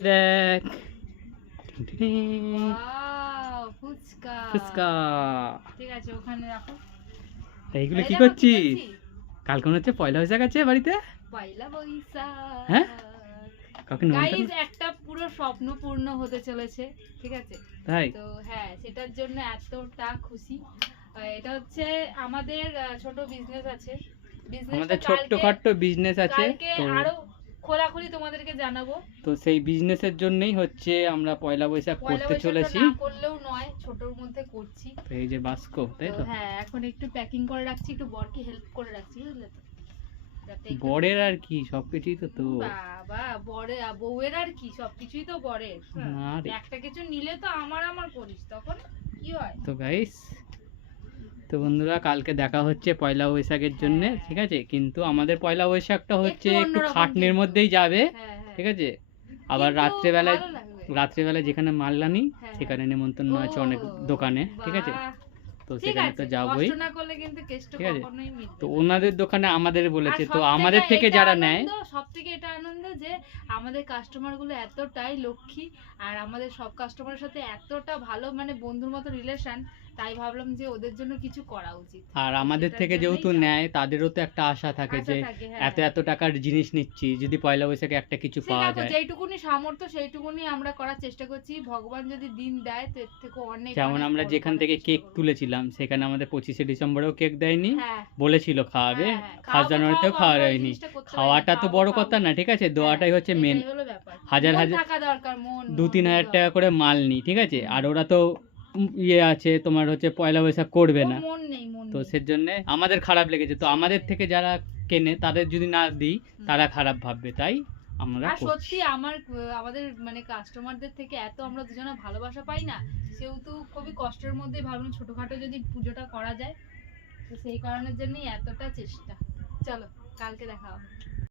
দেখ ওয়াও ফুচকা ফুচকা। ঠিক আছে ওখানে রাখো। এইগুলো এই কি দেখো করছিস? করছি। কালকে মনে হচ্ছে পয়লা বৈশাখ আছে বাড়িতে। পয়লা বৈশাখ। হ্যাঁ? কাউকে নিমন্ত্রণ? গাইস একটা পুরো স্বপ্ন পূর্ণ হতে চলেছে, ঠিক আছে? তাই? তো হ্যাঁ সেটার জন্য এতটা খুশি। এটা হচ্ছে আমাদের ছোট বিজনেস আছে। আমাদের বিজনেসটা ছোট্টখাট্ট বিজনেস আছে কালকে তো। আরো খোলাখুলি তোমাদেরকে জানাবো। তো সেই বিজনেসের জন্যই হচ্ছে আমরা পয়লা বৈশাখ পয়লা করতে বৈশাখটা চলেছি। না করলেও নয়, ছোটর মধ্যে করছি। তো এই যে বাস্কো, তাই তো তো? হ্যাঁ এখন একটু প্যাকিং করে রাখছি, একটু বরকে হেল্প করে রাখছি, বুঝলে তো? যাতে একটু- বরের আর কি, সবকিছুই তো তো। বাবা বরে বউয়ের আর কি, সবকিছুই তো বরের। না রে। একটা কিছু নিলে তো আমার আমার করিস, তখন কি হয়? তো গাইস, তো বন্ধুরা কালকে দেখা হচ্ছে পয়লা বৈশাখের জন্য, হ্যাঁ। ঠিক আছে? কিন্তু আমাদের পয়লা বৈশাখটা হচ্ছে একটু অন্যরকম খাটনির কিন্তু। মধ্যেই যাবে, হ্যাঁ, হ্যাঁ। ঠিক আছে? আবার কিন্তু রাত্রেবেলায়, ভালো লাগবে। রাত্রেবেলায় যেখানে মাল্লানি হ্যাঁ, সেখানে নেমন্তন্ন আছে ও, অনেক দোকানে, ঠিক আছে? বাহ। তো ঠিক সেখানে তো আছে, যাবোই, কষ্ট না করলে কিন্তু কেষ্ট ঠিক আছে? কখনোই মিটবে তো না। ওনাদের দোকানে আমাদের বলেছে, আর তো সবথেকে আমাদের থেকে এটা যারা নেয়, আনন্দ, সবথেকে এটা আনন্দ যে আমাদের কাস্টমার গুলো এতটাই লক্ষ্মী, আর আমাদের সব কাস্টমারের সাথে এতটা ভালো মানে বন্ধুর মতো রিলেশন, তাই ভাবলাম যে ওদের জন্য কিছু করা উচিত। আর আমাদের সেটার থেকে জন্যই যেহেতু যাওয়া। নেয় তাদেরও তো একটা আশা থাকে আশা যে থাকে, হ্যাঁ, এত হ্যাঁ। এত টাকার জিনিস নিচ্ছি, যদি পয়লা বৈশাখে একটা কিছু সে পাওয়া দেখো যায়। যেইটুকুনি সামর্থ্য সেইটুকুনি আমরা করার চেষ্টা করছি, ভগবান যদি দিন দেয় তো এর থেকে অনেক যেমন অনেক আমরা বড় যেখান করার থেকে চেষ্টা কেক করবো। তুলেছিলাম সেখানে আমাদের 25শে ডিসেম্বরেও কেক দেয়নি, হ্যাঁ, বলেছিল খাওয়াবে, হ্যাঁ, হ্যাঁ। ফার্স্ট জানুয়ারিতেও খাওয়া আমরা এই হয়নি। জিনিসটা করতে পারি না, খাওয়াটা তো বড় কথা খাওয়াবো। না, ঠিক আছে? হ্যাঁ, দোয়াটাই হচ্ছে মেন। এটাই হলো ব্যাপার। হাজার মন হাজার থাকা দরকার, মন 2-3 হাজার দিতে টাকা হবে। করে মাল নি, ঠিক আছে? হুম। আর ওরা তো ইয়ে আছে তোমার হচ্ছে পয়লা বৈশাখ করবে ওর না, মন নেই, মন তো নেই। সেজন্য আমাদের খারাপ লেগেছে। তো আমাদের থেকে যারা কেনে তাদের যদি না দিই হুম। তারা খারাপ ভাববে, তাই আমরা আর করছি। সত্যি আমাদের মানে কাস্টমারদের থেকে এত আমরা দুজনে ভালোবাসা পাই না, সেহেতু খুবই কষ্টের মধ্যে ভাবলাম ছোটখাটো যদি পুজোটা করা যায়, তো সেই কারণের জন্যই এতটা চেষ্টা। চলো কালকে দেখা হবে।